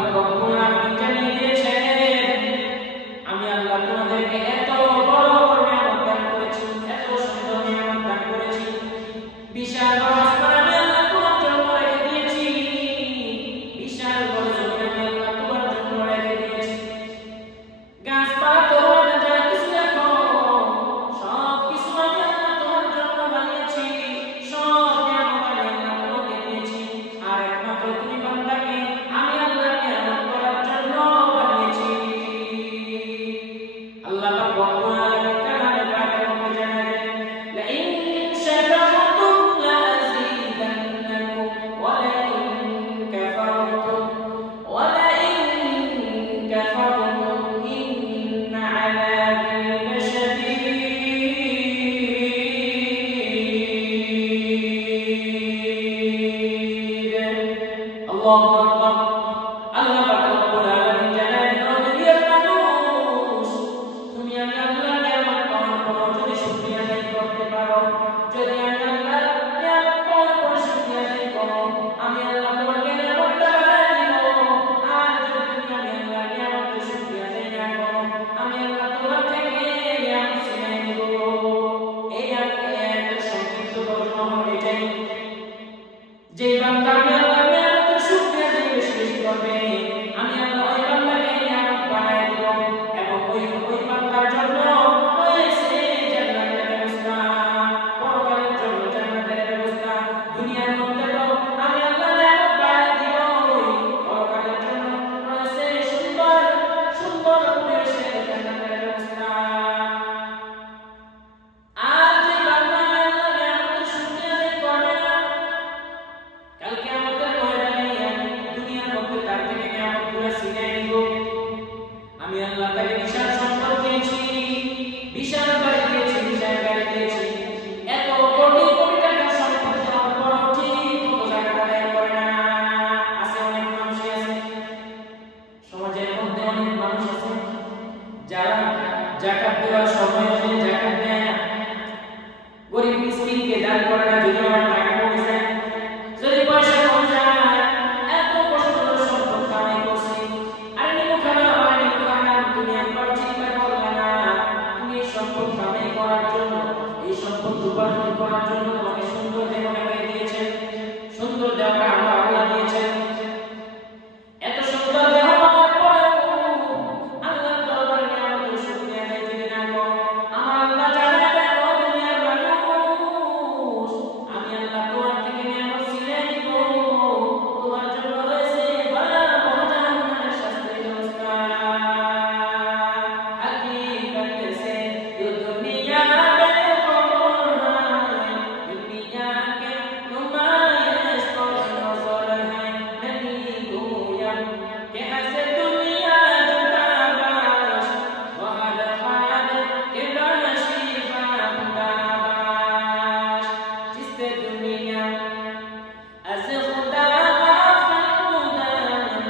পাক রব্বুল আলামিন জানিয়ে দিয়েছেন, আমি আল্লাহ তোমাদেরকে এত বড় বড় নিয়ামত দান করেছি, এত সুন্দর নিয়ামত দান করেছি, বিশাল বড় আসমান আমি আল্লাহ তোমার জন্য রেখে দিয়েছি, বিশাল বড় জমিন আমি আল্লাহ তোমার জন্য রেখে দিয়েছি, গাছপালা তোমরা যা কিছু দেখো সব কিছু আমি আল্লাহ তোমার জন্য বানিয়েছি, সব নিয়ামত আমি আল্লাহ তোমাকে দিয়েছি, আর একমাত্র তুমি বান্দাকে আমি আল্লাহ নিয়ামত করার জন্য বানিয়েছি। আল্লাহ পাক রব্বুল আলামিন কালামে পাকের মধ্যে জানালেন, লা ইন শাকারতুম লা আযীদান্নাকুম ওয়া লা ইন কাফারতুম ইন্না আযাবি লাশাদীদ। আল্লাহু আকবার। আল্লাহ পাক রব্বুল আলামিন জানালেন, ও দুনিয়ার মানুষ, তুমি আমি আল্লাহ নিয়ামত পাওয়ার পর যদি শুকরিয়া আদায় করতে পারো, যদি আমি আল্লাহ নিয়ামত পাওয়ার পর শুকরিয়া আদায় করো, আমি আল্লাহ তোমাকে নিয়ামতটা বাড়ায় দিব, আর যদি তুমি আমি আল্লাহ নিয়ামতের শুকরিয়া আদায় না করো, আমি আল্লাহ তোমার থেকে নিয়ামত ছিনিয়ে নিব। এই আয়াতের সংক্ষিপ্ত তর্জমা হলো এটাই, যে বান্দা আমি আল্লাহ নিয়ামতের শুকরিয়া আদায় বেশি বেশি করবে, আমি আল্লাহ ওই বান্দাকে নিয়ামত বাড়ায় দিব, এবং ওই বান্দার জন্য রয়েছে জান্নাতের ব্যবস্থা, পরকালের জন্য জান্নাতের ব্যবস্থা। দুনিয়ার মধ্যে তো আমি আল্লাহ নিয়ামত বাড়ায় দিব, পরকালের জন্য রয়েছে সুন্দর সুন্দর পরিবেশের জান্নাতের ব্যবস্থা। আর যে বান্দা আল্লাহ নিয়ামতের শুকরিয়া আদায় করবে না, কাল কিয়ামতের ময়দানে আমি দুনিয়ার মধ্যে তার থেকে নিয়ামতগুলো ছিনিয়ে নিব। আমি আল্লাহ তাকে বিশাল সম্পদ দিয়েছি, বিশাল বাড়ি দিয়েছি, বিশাল গাড়ি দিয়েছি, এত কোটি কোটি টাকার সম্পদ দেওয়ার পরও ঠিক মতো জাকাত আদায় করে না। আছে অনেক মানুষই আছে, সমাজের মধ্যে অনেক মানুষ আছে যারা জাকাত দেওয়ার সময় হলে জাকাত দেয় না, গরিব মিসকিনকে দান করে না, যদি আমার টাকা কমে যায়, যদি পয়সা কমে যায়, এত কষ্ট করে সম্পদ কামাই করছি, আরে নিবো খারাপ, তুমি একবার চিন্তা করলে না, তুমি এই সম্পদ কামাই করার জন্য, এই সম্পদ উপার্জন করার জন্য তোমাকে সুন্দর দেহটা কে দিয়েছেন, সুন্দর দেহটা আমার আল্লাহ দিয়েছেন, এত সুন্দর দেহ পাওয়ার পরেও আল্লাহর দরবারে নিয়ামতের শুকরিয়া আদায় যদি না করো, আমার আল্লাহ জানায় দেন, ও দুনিয়ার মানুষ, আমি আল্লাহ তোমার থেকে নিয়ামত ছিনিয়ে নিব, তোমার জন্য রয়েছে ভয়াবহ জাহান্নামের শাস্তির ব্যবস্থা। हकीकत से जो दुनिया में कमर है, दुनिया के नुमाइश पर नजर है, नहीं गोयम कि ऐसे दुनिया जुदा बाश, वहद खाद के नशीबा खुदाबाश, जिससे दुनिया از خدا غافل بودن،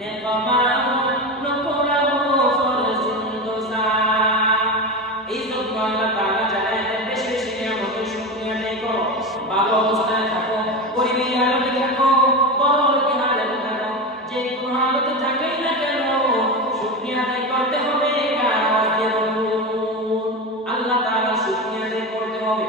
نقما و نکره و فرزندوزا। এই জন্য আল্লাহ তাআলা জানালেন, বেশি বেশি নিয়ামতের শুকরিয়া আদায় করো, ভালো অবস্থায় থাকো, গরিবের হালতে থাকো, বড় লোকের হালতে থাকো, যে কোনো হালতে থাকেই না কেন শুকরিয়া আদায় করতে হবে। কার আওয়াজ দিয়ে বলুন, আল্লাহ তাআলা শুকরিয়া আদায় করতে হবে।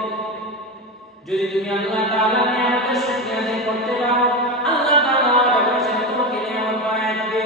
যদি তুমি আল্লাহ তাআলার নিয়ামতের শুকরিয়া আদায় করতে পারো, আল্লাহ তাআলা ওয়াদা করেছেন তোমাকে নিয়ামত বাড়ায় দিবে।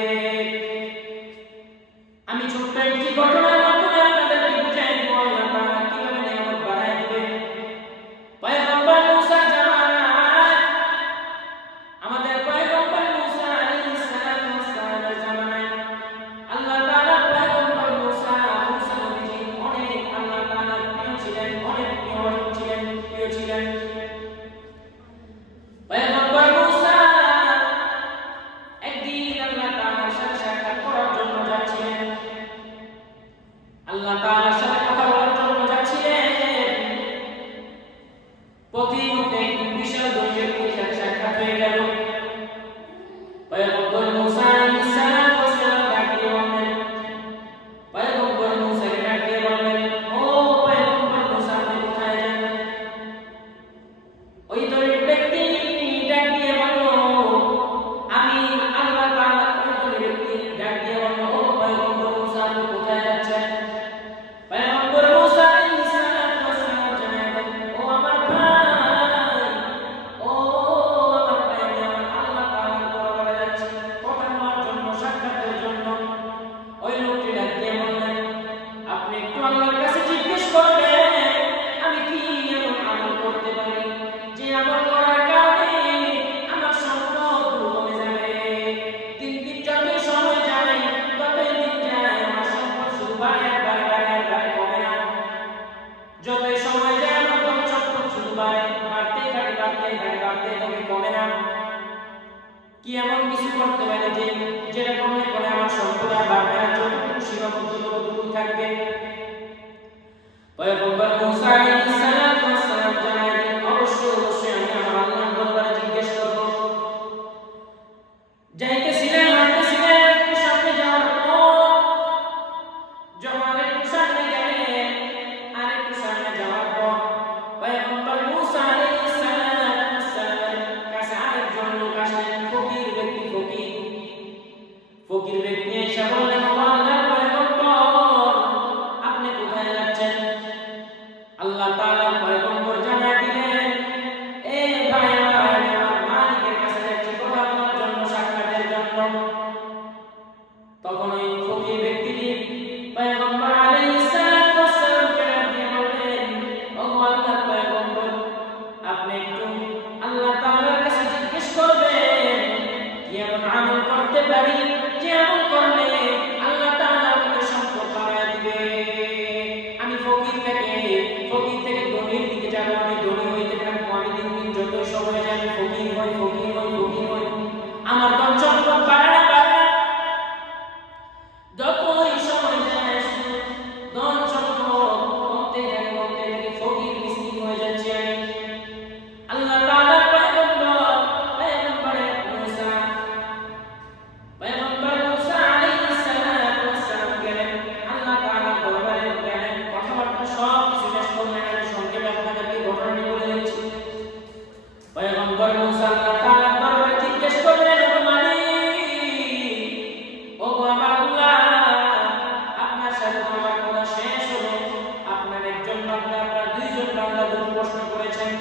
বাড়ে আর বাড়ে বাড়ে আর বাড়ে, কমে না। যতই সময় যায় আমার ধন সম্পদ শুধু বাড়তেই থাকে, বাড়তেই থাকে, বাড়তেই থাকে, কমে না। কি এমন কিছু করতে পারে যে যেটা করলে পরে আমার সম্পদ আর বাড়বে না, যতটুকু সীমাবদ্ধ ততটুকু থাকবে? পয়গম্বর মূসা আলাইহিস সালাম জানালেন, অবশ্যই আমি আমার আল্লাহর দরবারে জিজ্ঞেস করব। যাইতেছিলেন, হাঁটতেছিলেন, একটু সামনে যাওয়ার পর যখন আরেকটু সামনে গেলেন, আরেকটু সামনে যাওয়ার পর পয়গম্বর মূসা আলাইহিস সালামের কাছে আরেকজন লোক আসলেন, ফকির ব্যক্তি, ফকির ব্যক্তি এসে বললেন, আল্লাহর পয়গম্বর, আপনি কোথায় যাচ্ছেন? আল্লাহ তাআলা পয়গম্বর জানায় দিলেন, এ ভাইরা, আমি আমার মালিকের কাছে যাচ্ছি কথা বলার জন্য, সাক্ষাতের জন্য। তখন ওই ফকির ব্যক্তিটি পয়গম্বর আলাইহিস সালামকে দিয়ে বললেন, ও আল্লাহর পয়গম্বর, আপনি একটু আল্লাহ তাআলার কাছে জিজ্ঞেস করবেন কি এমন আমল করতে পারি যে আমল করলে আল্লাহ তাআলা আমাকে সম্পদ বাড়ায় দিবে। আমি ফকির থেকে ধনীর দিকে যাব, আমি ধনী হইতে থাকবো, আমি দিন দিন যত সময় যায় আমি ফকির হই। আমার ধন সম্পদ বাড়ে না। যতই সময় যায় শুধু ধন সম্পদ কমতে থাকে, ফকির মিসকিন হয়ে যাচ্ছি আমি। আল্লাহ তাআলা পয়গম্বর মূসা আলাইহিস সালাম গেলেন, আল্লাহ তাআলার দরবারে গেলেন, কথাবার্তা সব কিছু শেষ করলেন। আমি সংক্ষেপে আপনাদেরকে ঘটনাটি বলে দিচ্ছি। পয়গম্বর মূসা আল্লাহ তাআলার দরবারে জিজ্ঞেস করলেন, ও মালিক, ও আমার আল্লাহ, আপনার সাথে তো আমার কথা শেষ হলো। আপনার একজন বান্দা, আপনার দুইজন বান্দা দুটো প্রশ্ন করেছেন।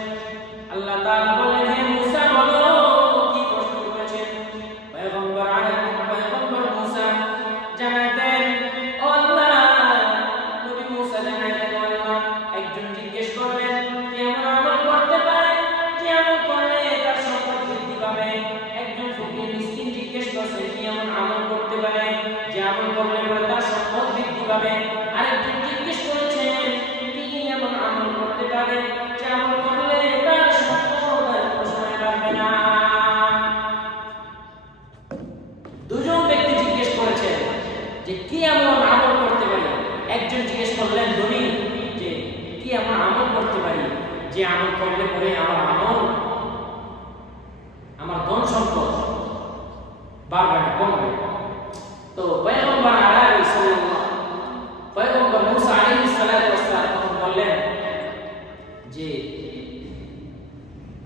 আল্লাহ তাআলা বললেন, হে মূসা, বলো কি প্রশ্ন করেছেন? পয়গম্বর মূসা জানায় দেন, ও আল্লাহ, নবী মূসা জানায় দেন, ও আল্লাহ, একজন জিজ্ঞেস করলেন কি এমন আমল করতে পারে যে আমল করলে তার সম্পদ বৃদ্ধি পাবে। একজন ফকির মিসকিন জিজ্ঞেস করছেন কি এমন আমল করতে পারে যে আমল করলে পরে তার সম্পদ বৃদ্ধি পাবে। আরেকজন জিজ্ঞেস করেছেন কি এমন আমল করতে পারে যে আমল করলে তার সম্পদ আর কোনো সময় বাড়বে না। দুজন ব্যক্তি জিজ্ঞেস করেছেন যে কি এমন আমল করতে পারি। একজন জিজ্ঞেস করলেন ধনী, যে কি এমন আমল করতে পারি যে আমল করলে পরে আমার ধন সম্পদ বাড়বে না, কমবে। তো পয়গম্বর মূসা আলাইহিস সালাম তখন বললেন যে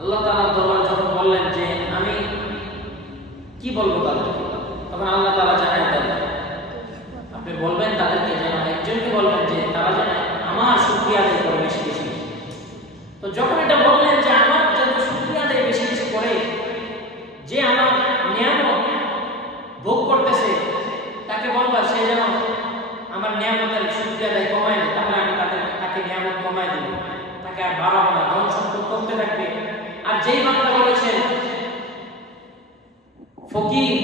আল্লাহ তাআলার দরবারে যখন বললেন যে আমি কি বলবো তাদেরকে, তখন আল্লাহ তাআলা জানায় দেন, আপনি বলবেন তাদেরকে যেন, একজনকে বলবেন যে তারা যেন আমার শুকরিয়া আদায় করে বেশি বেশি। তো যখন এটা বললেন যে আমার যেন শুকরিয়া আদায় বেশি বেশি করে, যে আমার নিয়ামত ভোগ করতেছে তাকে বলবা সে যেন আমার নিয়ামতের শুকরিয়া আদায় কমায় না, তাহলে আমি তাকে নিয়ামত কমায় দেব, তাকে আর বাড়াবো না, ধন সম্পদ কমতে থাকবে। আর যেই বান্দা বলেছেন ফকির,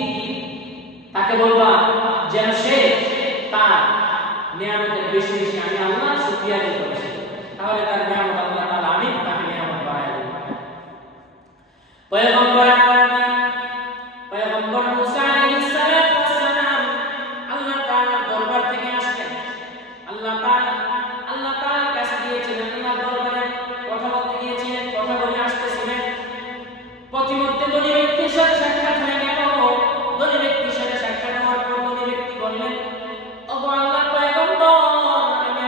তাকে বলবা যেন সে তার নিয়ামতের বেশি বেশি আমি আল্লাহর শুকরিয়া আদায় করেছি, তাহলে তার নিয়ামত আল্লাহ তাআলা আমি তাকে নিয়ামত বাড়ায় দেব। পয়গম্বর মূসা আলাইহিস সালাম আল্লাহ তাআলার দরবার থেকে আসলেন। আল্লাহ তাআলার কাছে গিয়েছিলেন, আল্লাহর দরবারে কথা বলতে গিয়েছিলেন, কথা বলে আসতেছিলেন। প্রতিমধ্যে ধনী ব্যক্তির সাথে সাক্ষাৎ হয়ে গেল। ধনী ব্যক্তির সাথে সাক্ষাৎ হওয়ার পর ধনী ব্যক্তি বললেন, ও আল্লাহর পয়গম্বর, আমি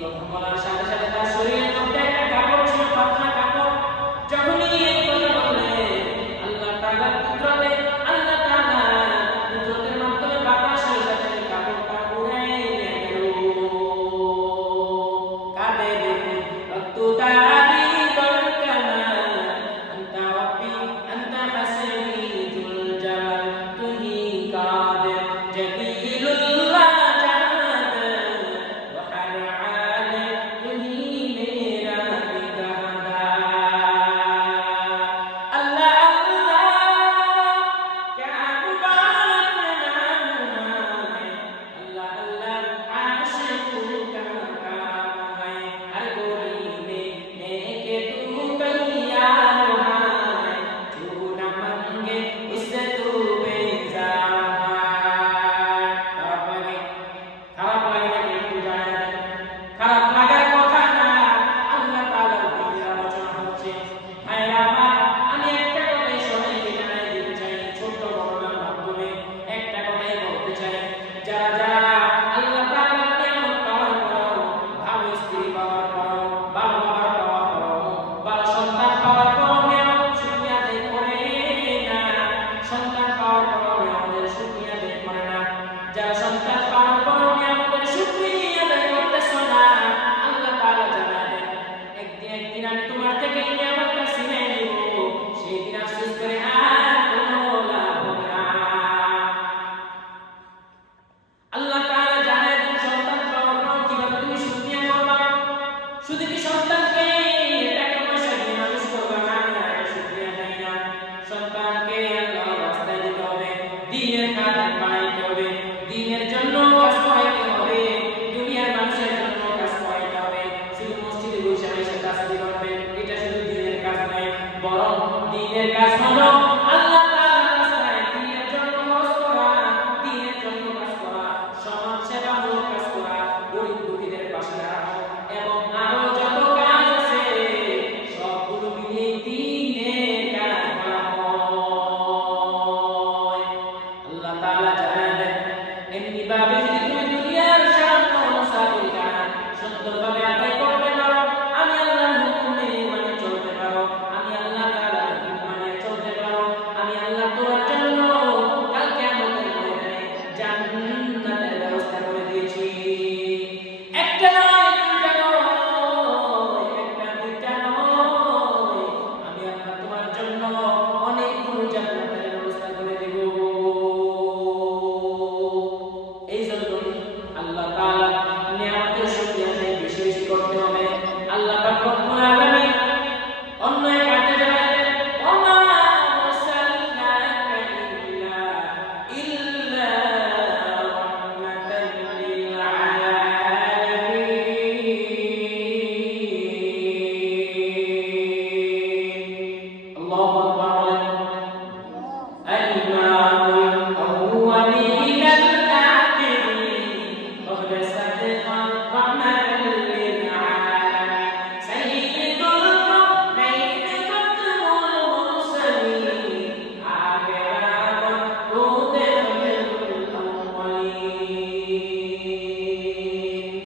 কথা বলার সাথে সাথে তার শরীরের মধ্যে একটা কাপড় ছিল, পাতলা কাপড়। যখনই এই কথা বললেন, আল্লাহ তাআলার কুদরতে, আল্লাহ তাআলার কুদরতের মাধ্যমে বাতাসের সাথে কাপড়টা উড়ে নিয়ে গেল। কাদের রক্তু দাবি বরকানা আনতা রাব্বি আনতা হাসবি জুল জালাল তুহি কাদের জলিলুল্লাহ জালাল ওয়া হার আলে তুহি মেরা বিদাদা। আল্লাহ আল্লাহ क्या मुबारक नाम है, अल्लाह अल्लाह आशिकों का काम है। हर गोरी में लेके तू तैयार है, जो न मांगे उससे तू बेजार है। খারাপ লাগে নাকি একটু জানাই দেন। খারাপ লাগার কথা না, আল্লাহ তাআলার দিনের আলোচনা হচ্ছে। ভাইরা আমার, আমি একটা কথাই সবাইকে জানাই দিতে চাই, ছোট্ট ঘটনার মাধ্যমে একটা কথাই বলতে চাই। যারা যারা আল্লাহ তাআলার নিয়ামত পাওয়ার পর, ভালো স্ত্রী পাওয়ার পর, ভালো বাবা পাওয়ার পর, ভালো সন্তান পাওয়ার পর নিয়ামত শুকরিয়া আদায় করে না, সন্তান পাওয়ার পর নিয়ামতের শুকরিয়া আদায় করে না, যারা সন্তান পাওয়ার পর নিয়ামতের শুকরিয়া আদায় করতেছ না, আল্লাহ তাআলা জানালেন, একদিন আমি তোমার থেকে এই নিয়ামতটা ছিনিয়ে নিব, সেই দিন আফসোস করে আর কোনো লাভ হবে না। আল্লাহ তাআলা জানালেন, সন্তান পাওয়ার পর কিভাবে তুমি শুকরিয়া করবা। শুধু কি সন্তানকে টাকা পয়সা দিয়ে মানুষ করবা না, এটা শুকরিয়া দেয় না। সন্তানকে আল্লাহর রাস্তায় দিতে হবে, দ্বীনের খাদেম বানাইতে হবে, দ্বীনের জন্য কাজ করাইতে হবে, দুনিয়ার মানুষের জন্য কাজ করাইতে হবে। শুধু মসজিদে বসে বসে তাসবিহ করবেন, এটা শুধু দ্বীনের কাজ নয়, বরং দ্বীনের কাজ হলো আল্লাহ তাআলার রাস্তায় দ্বীনের জন্য খরচ করা, দ্বীনের জন্য কাজ করা, সমাজ সেবামূলক কাজ করা, গরিব দুঃখীদের পাশে দাঁড়ানো, এবং আরো যত কাজ আছে সবগুলো মিলিয়ে দ্বীনের কাজ বলা হয়। আল্লাহ তাআলা জানালেন, এমনি ভাবে যদি তুমি দুনিয়ার সামান্য মুসাফিরখানা সুন্দরভাবে আদায় করতে পারো, আমি আল্লাহর হুকুম মেনে চলতে পারো, আমি আল্লাহ তাআলার হুকুম মেনে চলতে পারো, আমি আল্লাহ তোমার জন্য কাল কিয়ামতের ময়দানে জান্নাতের ব্যবস্থা করে দিয়েছি। একটা না